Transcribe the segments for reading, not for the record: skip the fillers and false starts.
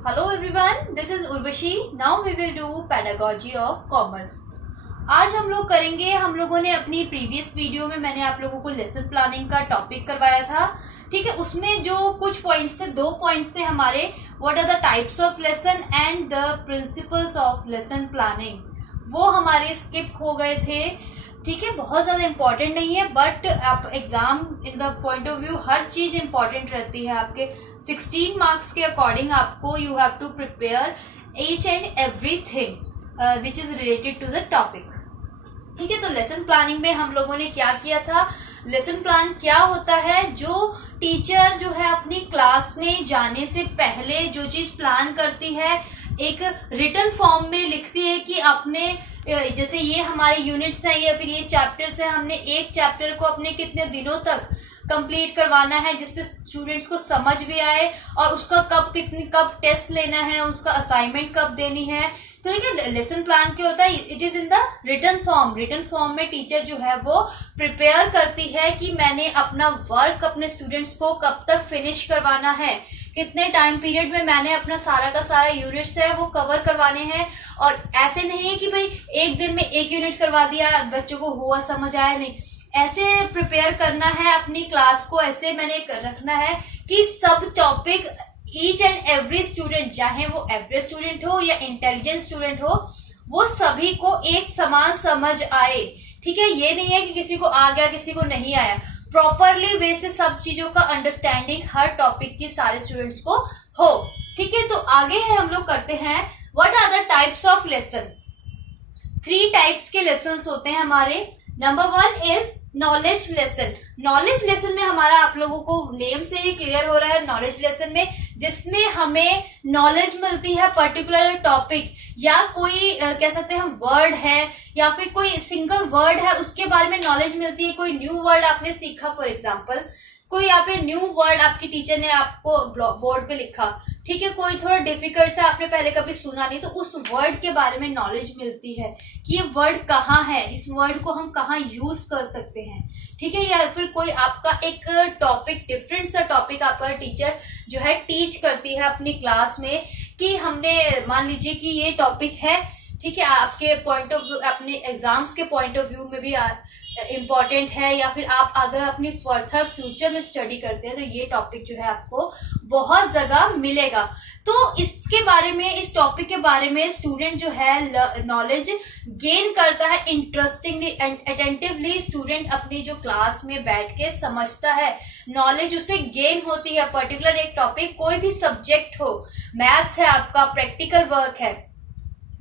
Hello everyone, this is Urvashi. Now we will do pedagogy of commerce. आज हम लोग करेंगे, हम लोगों ने अपनी प्रीवियस वीडियो में मैंने आप लोगों को लेसन प्लानिंग का टॉपिक करवाया था, ठीक है। उसमें जो कुछ पॉइंट्स थे, 2 पॉइंट्स थे हमारे, what are the types of lesson and the principles of lesson planning, वो हमारे स्किप हो गए थे, ठीक है। बहुत ज़्यादा इम्पॉर्टेंट नहीं है, बट आप exam in the point of view हर चीज़ इम्पॉर्टेंट रहती है। आपके 16 मार्क्स के अकॉर्डिंग आपको you have to prepare each and everything which is related to the topic, ठीक है। तो लेसन प्लानिंग में हम लोगों ने क्या किया था, लेसन प्लान क्या होता है, जो टीचर जो है अपनी क्लास में जाने से पहले जो चीज़ प्लान करती है, एक रिटन फॉर्म में लिखती है कि आपने, जैसे ये हमारे यूनिट्स हैं या फिर ये चैप्टर्स हैं, हमने एक चैप्टर को अपने कितने दिनों तक कंप्लीट करवाना है जिससे स्टूडेंट्स को समझ भी आए, और उसका कब टेस्ट लेना है, उसका असाइनमेंट कब देनी है। तो देखिए लेसन प्लान क्या होता है, it is in the written form. Written form में टीचर जो है वो प्रिपेयर करती है कि मैंने अपना वर्क अपने स्टूडेंट्स को कब तक फिनिश करवाना है, कितने टाइम पीरियड में मैंने अपना सारा का सारा यूनिट्स है वो कवर करवाने हैं। और ऐसे नहीं है कि भाई एक दिन में एक यूनिट करवा दिया, बच्चों को हुआ समझ आया, नहीं, ऐसे प्रिपेयर करना है अपनी क्लास को, ऐसे मैंने रखना है कि सब topic each and every student, चाहे वो एवरेज स्टूडेंट हो या इंटेलिजेंट स्टूडेंट हो, वो सभी को एक समान समझ आए, ठीक है। ये नहीं है कि किसी को आ गया किसी को नहीं आया, प्रॉपरली वे से सब चीजों का अंडरस्टैंडिंग हर टॉपिक की सारे स्टूडेंट्स को हो, ठीक है। तो आगे है हम लोग करते हैं what are the types of lesson. 3 types के लेसन होते हैं हमारे। Number 1 is knowledge lesson. Knowledge lesson में हमारा आप लोगों को नेम से ही क्लियर हो रहा है, नॉलेज लेसन में जिसमें हमें नॉलेज मिलती है पर्टिकुलर टॉपिक, या कोई कह सकते हैं वर्ड है या फिर कोई सिंगल वर्ड है उसके बारे में नॉलेज मिलती है। कोई न्यू वर्ड आपने सीखा, फॉर एग्जाम्पल कोई यहाँ पे न्यू वर्ड आपकी टीचर ने आपको बोर्ड पे लिखा, ठीक है, कोई थोड़ा डिफिकल्ट सा आपने पहले कभी सुना नहीं, तो उस वर्ड के बारे में नॉलेज मिलती है कि ये वर्ड कहाँ है, इस वर्ड को हम कहाँ यूज कर सकते हैं, ठीक है। या फिर कोई आपका एक टॉपिक, डिफरेंट सा टॉपिक आपका टीचर जो है टीच करती है अपनी क्लास में, कि हमने मान लीजिए कि ये टॉपिक है, ठीक है, आपके पॉइंट ऑफ व्यू, अपने एग्जाम्स के पॉइंट ऑफ व्यू में भी इम्पॉर्टेंट है, या फिर आप अगर अपनी फर्दर फ्यूचर में स्टडी करते हैं तो ये टॉपिक जो है आपको बहुत जगह मिलेगा। तो इसके बारे में, इस टॉपिक के बारे में स्टूडेंट जो है नॉलेज गेन करता है इंटरेस्टिंगली एंड अटेंटिवली। स्टूडेंट अपनी जो क्लास में बैठ के समझता है, नॉलेज उसे गेन होती है। पर्टिकुलर एक टॉपिक, कोई भी सब्जेक्ट हो, मैथ्स है आपका, प्रैक्टिकल वर्क है,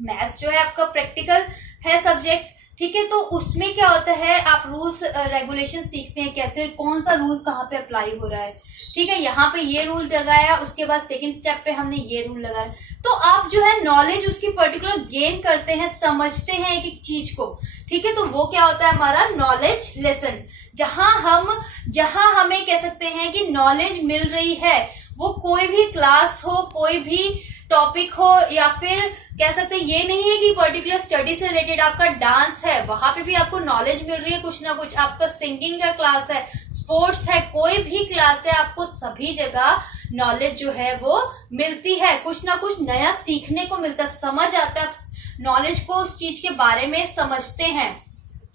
मैथ्स जो है आपका प्रैक्टिकल है सब्जेक्ट, ठीक है। तो उसमें क्या होता है, आप रूल्स रेगुलेशन सीखते हैं, कैसे कौन सा रूल्स कहाँ पे अप्लाई हो रहा है, ठीक है। यहाँ पे ये रूल लगाया, उसके बाद सेकंड स्टेप पे हमने ये रूल लगाया, तो आप जो है नॉलेज उसकी पर्टिकुलर गेन करते हैं, समझते हैं एक एक चीज को, ठीक है। तो वो क्या होता है हमारा नॉलेज लेसन, जहां हमें कह सकते हैं कि नॉलेज मिल रही है, वो कोई भी क्लास हो, कोई भी टॉपिक हो, या फिर कह सकते हैं ये नहीं है कि पर्टिकुलर स्टडी से रिलेटेड आपका डांस है, वहां पे भी आपको नॉलेज मिल रही है कुछ ना कुछ, आपका सिंगिंग का क्लास है, स्पोर्ट्स है, कोई भी क्लास है, आपको सभी जगह नॉलेज जो है वो मिलती है, कुछ ना कुछ नया सीखने को मिलता है, समझ आता है, आप नॉलेज को उस चीज के बारे में समझते हैं,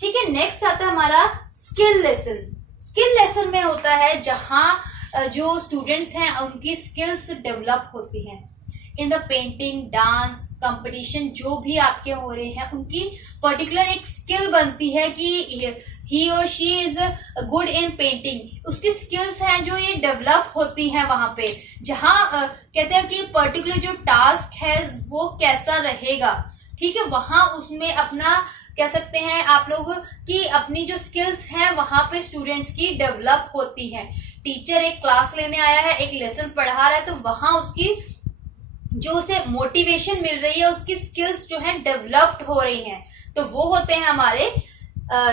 ठीक है। नेक्स्ट आता है हमारा स्किल लेसन। स्किल लेसन में होता है जहां जो स्टूडेंट्स हैं उनकी स्किल्स डेवलप होती हैं in the painting, dance, competition, जो भी आपके हो रहे हैं, उनकी पर्टिकुलर एक स्किल बनती है कि ही और she is good in painting, उसकी स्किल्स हैं जो ये डेवलप होती हैं वहां पे, जहां कहते हैं कि पर्टिकुलर जो टास्क है वो कैसा रहेगा, ठीक है, वहां उसमें अपना कह सकते हैं आप लोग कि अपनी जो स्किल्स हैं वहां पे स्टूडेंट्स की डेवलप होती हैं। टीचर एक क्लास लेने आया है, एक लेसन पढ़ा रहा है, तो वहां उसकी जो उसे मोटिवेशन मिल रही है, उसकी स्किल्स जो है डेवलप्ड हो रही हैं, तो वो होते हैं हमारे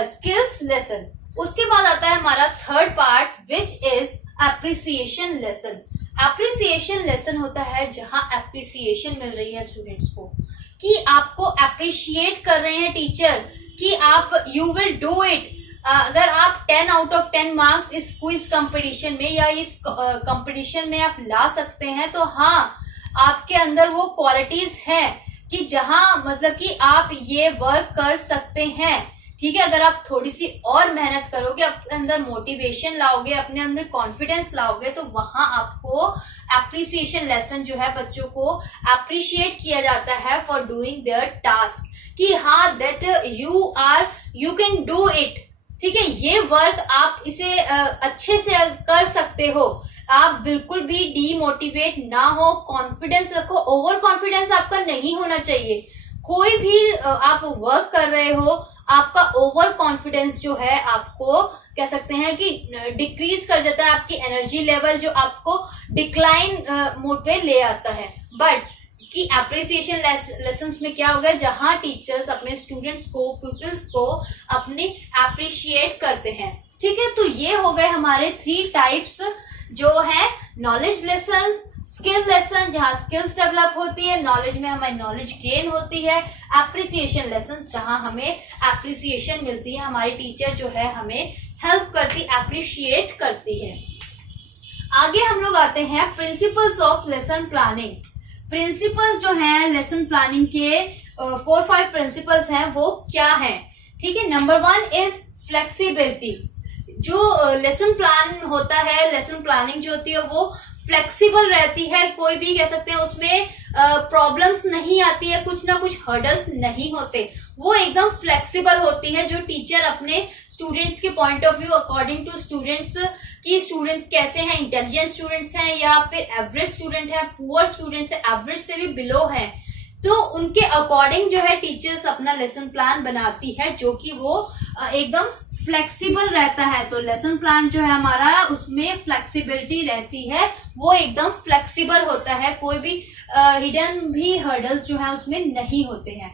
स्किल्स लेसन। उसके बाद आता है हमारा third part which is appreciation lesson. Appreciation lesson होता है जहां एप्रिसिएशन मिल रही है स्टूडेंट्स को, कि आपको अप्रिशिएट कर रहे हैं टीचर, कि आप यू विल डू इट, अगर आप 10 आउट ऑफ 10 मार्क्स इस क्विज कंपटीशन में या इस कंपटीशन में आप ला सकते हैं तो हाँ, आपके अंदर वो क्वालिटीज हैं कि जहां मतलब कि आप ये वर्क कर सकते हैं। ठीक है, अगर आप थोड़ी सी और मेहनत करोगे, अपने अंदर मोटिवेशन लाओगे, अपने अंदर कॉन्फिडेंस लाओगे, तो वहां आपको एप्रिसिएशन लेसन जो है, बच्चों को अप्रिशिएट किया जाता है फॉर डूइंग देयर टास्क, कि हाँ that you can do it. ठीक है, ये वर्क आप इसे अच्छे से कर सकते हो। आप बिल्कुल भी डीमोटिवेट ना हो, कॉन्फिडेंस रखो। ओवर कॉन्फिडेंस आपका नहीं होना चाहिए। कोई भी आप वर्क कर रहे हो, आपका ओवर कॉन्फिडेंस जो है आपको कह सकते हैं कि डिक्रीज कर जाता है, आपकी एनर्जी लेवल जो आपको डिक्लाइन मोड पे ले आता है। बट कि एप्रिसिएशन लेसन्स में क्या होगा, जहां टीचर्स अपने स्टूडेंट्स को, पीपल्स को अपने अप्रिशिएट करते हैं। ठीक है, तो ये हो गए हमारे 3 टाइप्स जो है नॉलेज लेसन, स्किल लेसन जहां स्किल्स डेवलप होती है, नॉलेज में हमें नॉलेज गेन होती है, एप्रिसिएशन लेसन जहां हमें एप्रिसिएशन मिलती है, हमारी टीचर जो है हमें हेल्प करती, एप्रिशिएट करती है। आगे हम लोग आते हैं principles of lesson planning. Principles जो हैं लेसन प्लानिंग के 4-5 प्रिंसिपल्स हैं, वो क्या है? ठीक है, नंबर 1 इज फ्लेक्सिबिलिटी। जो लेसन प्लान होता है, लेसन प्लानिंग जो होती है वो फ्लेक्सिबल रहती है। कोई भी कह सकते हैं उसमें प्रॉब्लम्स नहीं आती है, कुछ ना कुछ हर्डल्स नहीं होते, वो एकदम फ्लेक्सिबल होती है। जो टीचर अपने स्टूडेंट्स के point of view, according to students कि स्टूडेंट्स कैसे हैं, इंटेलिजेंट स्टूडेंट्स हैं या फिर एवरेज स्टूडेंट है, पुअर स्टूडेंट्स है, एवरेज से भी बिलो है, तो उनके अकॉर्डिंग जो है टीचर्स अपना लेसन प्लान बनाती है, जो कि वो एकदम फ्लेक्सिबल रहता है। तो लेसन प्लान जो है हमारा, उसमें फ्लेक्सिबिलिटी रहती है, वो एकदम फ्लेक्सिबल होता है, कोई भी हिडन भी हर्डल्स जो है उसमें नहीं होते हैं।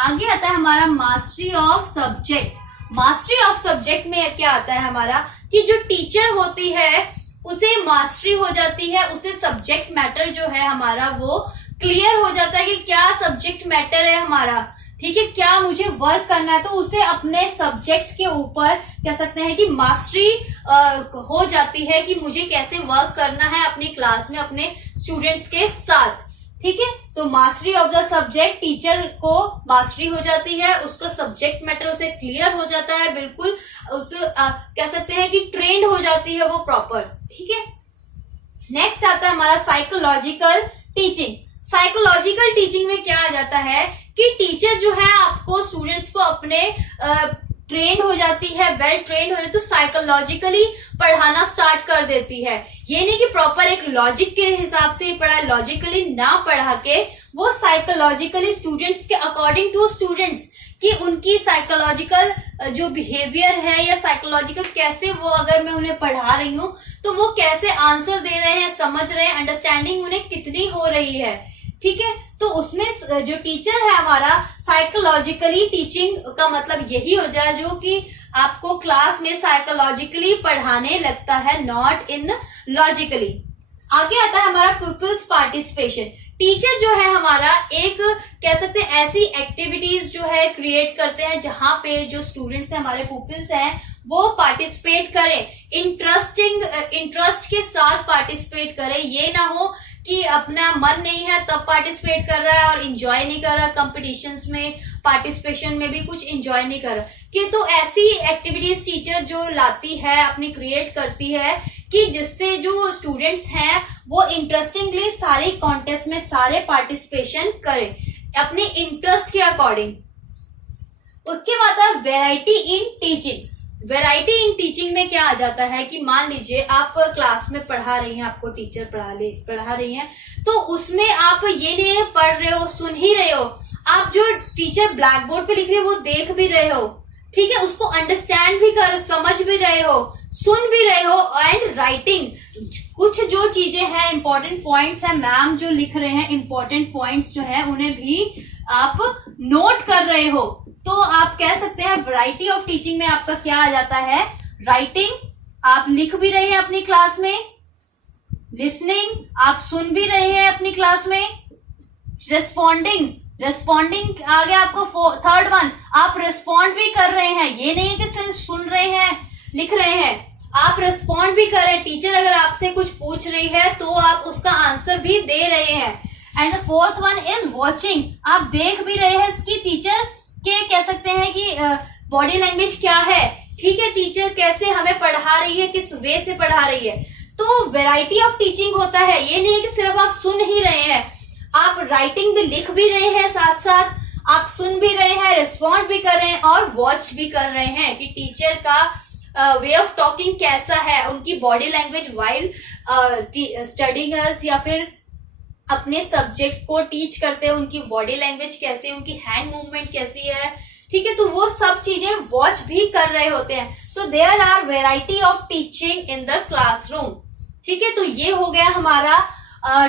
आगे आता है हमारा mastery of subject. Mastery of subject में क्या आता है हमारा, कि जो टीचर होती है उसे मास्टरी हो जाती है, उसे सब्जेक्ट मैटर जो है हमारा वो क्लियर हो जाता है कि क्या सब्जेक्ट मैटर है हमारा। ठीक है, क्या मुझे वर्क करना है, तो उसे अपने सब्जेक्ट के ऊपर कह सकते हैं कि मास्टरी हो जाती है कि मुझे कैसे वर्क करना है अपनी क्लास में अपने स्टूडेंट्स के साथ। ठीक है, तो mastery of the subject, teacher को मास्टरी हो जाती है, उसको सब्जेक्ट मैटर उसे क्लियर हो जाता है, बिल्कुल उसे कह सकते हैं कि ट्रेंड हो जाती है वो प्रॉपर। ठीक है, नेक्स्ट आता है हमारा साइकोलॉजिकल टीचिंग। साइकोलॉजिकल टीचिंग में क्या आ जाता है कि टीचर जो है आपको, स्टूडेंट्स को अपने ट्रेंड हो जाती है, वेल ट्रेंड हो जाती है, तो साइकोलॉजिकली पढ़ाना स्टार्ट कर देती है। ये नहीं कि प्रॉपर एक लॉजिक के हिसाब से पढ़ाए, लॉजिकली ना पढ़ा के वो साइकोलॉजिकली स्टूडेंट्स के अकॉर्डिंग टू स्टूडेंट्स कि उनकी साइकोलॉजिकल जो बिहेवियर है या साइकोलॉजिकल कैसे वो, अगर मैं उन्हें पढ़ा रही हूँ तो वो कैसे आंसर दे रहे हैं, समझ रहे हैं, अंडरस्टैंडिंग उन्हें कितनी हो रही है। ठीक है, तो उसमें जो टीचर है हमारा, साइकोलॉजिकली टीचिंग का मतलब यही हो जाए जो कि आपको क्लास में साइकोलॉजिकली पढ़ाने लगता है, नॉट इन लॉजिकली। आगे आता है हमारा पीपल्स पार्टिसिपेशन। टीचर जो है हमारा एक कह सकते हैं ऐसी एक्टिविटीज जो है क्रिएट करते हैं जहां पे जो स्टूडेंट्स हैं, हमारे पीपल्स हैं, वो पार्टिसिपेट करें, इंटरेस्ट के साथ पार्टिसिपेट करें। ये ना हो कि अपना मन नहीं है तब पार्टिसिपेट कर रहा है और इंजॉय नहीं कर रहा, कंपटीशंस में, पार्टिसिपेशन में भी कुछ इंजॉय नहीं कर रहा। कि तो ऐसी एक्टिविटीज टीचर जो लाती है, अपनी क्रिएट करती है कि जिससे जो स्टूडेंट्स हैं वो इंटरेस्टिंगली सारे कॉन्टेस्ट में सारे पार्टिसिपेशन करें अपने इंटरेस्ट के अकॉर्डिंग। उसके बाद है variety in teaching. Variety in teaching में क्या आ जाता है कि मान लीजिए आप क्लास में पढ़ा रही हैं, आपको टीचर पढ़ा रही हैं, तो उसमें आप ये नहीं पढ़ रहे हो, सुन ही रहे हो, आप जो टीचर ब्लैक बोर्ड पे लिख रहे हो वो देख भी रहे हो। ठीक है, उसको अंडरस्टैंड भी कर, समझ भी रहे हो, सुन भी रहे हो। एंड राइटिंग, कुछ जो चीजें हैं, इंपॉर्टेंट पॉइंट्स हैं, मैम जो लिख रहे हैं इंपॉर्टेंट पॉइंट्स जो है उन्हें भी आप नोट कर रहे हो। तो आप कह सकते हैं वैरायटी ऑफ टीचिंग में आपका क्या आ जाता है, राइटिंग, आप लिख भी रहे हैं अपनी क्लास में, लिसनिंग, आप सुन भी रहे हैं अपनी क्लास में, रेस्पॉन्डिंग आ गया आपको थर्ड वन, आप रेस्पॉन्ड भी कर रहे हैं। ये नहीं है कि सिर्फ सुन रहे हैं, लिख रहे हैं, आप रेस्पॉन्ड भी कर रहे हैं। टीचर अगर आपसे कुछ पूछ रही है तो आप उसका आंसर भी दे रहे हैं। And the fourth one is watching. आप देख भी रहे हैं कि टीचर के कह सकते हैं कि बॉडी लैंग्वेज क्या है, ठीक है, टीचर कैसे हमें पढ़ा रही है, किस वे से पढ़ा रही है। तो वेराइटी ऑफ टीचिंग होता है, ये नहीं है कि सिर्फ आप सुन ही रहे हैं, आप राइटिंग भी लिख भी रहे हैं, साथ साथ आप सुन भी रहे हैं, रिस्पॉन्ड भी कर रहे हैं और वॉच भी कर रहे हैं कि टीचर का वे ऑफ टॉकिंग कैसा है, उनकी बॉडी लैंग्वेज वाइल स्टडिंग अस या फिर अपने सब्जेक्ट को टीच करते हैं, उनकी बॉडी लैंग्वेज कैसी है, उनकी हैंड मूवमेंट कैसी है, ठीक है, तो वो सब चीजें वॉच भी कर रहे होते हैं। तो there are variety of teaching in the classroom, ठीक है। तो ये हो गया हमारा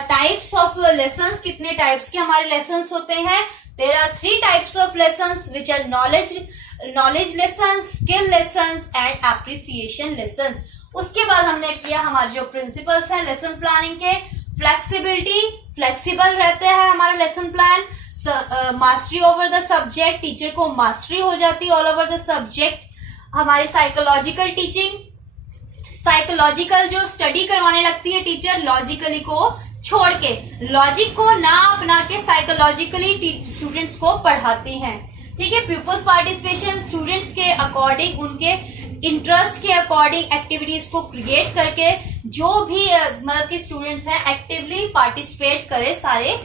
टाइप्स ऑफ लेसन्स। कितने टाइप्स के हमारे लेसन्स होते हैं? There are 3 types of lessons which are knowledge lessons, skill lessons and appreciation lessons. उसके बाद हमने किया हमारे जो प्रिंसिपल्स हैं लेसन प्लानिंग के, फ्लेक्सिबिलिटी, फ्लेक्सिबल रहता है हमारा lesson plan, mastery over the subject, teacher को मास्टरी हो जाती है ऑल ओवर द सब्जेक्ट। हमारी साइकोलॉजिकल टीचिंग, साइकोलॉजिकल जो स्टडी करवाने लगती है टीचर लॉजिकली को छोड़ के, लॉजिक को ना अपना के साइकोलॉजिकली स्टूडेंट्स को पढ़ाती हैं, ठीक है। पीपल्स पार्टिसिपेशन, स्टूडेंट्स के अकॉर्डिंग, उनके इंटरेस्ट के अकॉर्डिंग एक्टिविटीज को क्रिएट करके जो भी मतलब कि स्टूडेंट्स हैं एक्टिवली पार्टिसिपेट करें सारे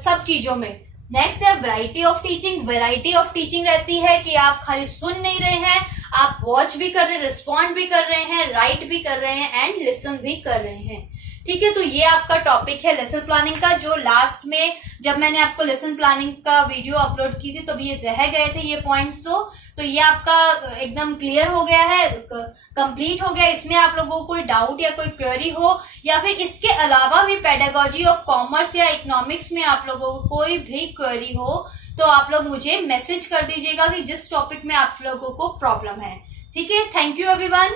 सब चीजों में। नेक्स्ट है variety of teaching. Variety of teaching रहती है कि आप खाली सुन नहीं रहे हैं, आप वॉच भी कर रहे हैं, रिस्पॉन्ड भी कर रहे हैं, राइट भी कर रहे हैं एंड लिसन भी कर रहे हैं, ठीक है। तो ये आपका टॉपिक है लेसन प्लानिंग का, जो लास्ट में जब मैंने आपको लेसन प्लानिंग का वीडियो अपलोड की थी तब ये रह गए थे ये पॉइंट्स। तो ये आपका एकदम क्लियर हो गया है, कंप्लीट हो गया। इसमें आप लोगों को कोई डाउट या कोई क्वेरी हो या फिर इसके अलावा भी पेडागोजी ऑफ कॉमर्स या इकोनॉमिक्स में आप लोगों को कोई भी क्वेरी हो तो आप लोग मुझे मैसेज कर दीजिएगा कि जिस टॉपिक में आप लोगों को प्रॉब्लम है, ठीक है। Thank you everyone.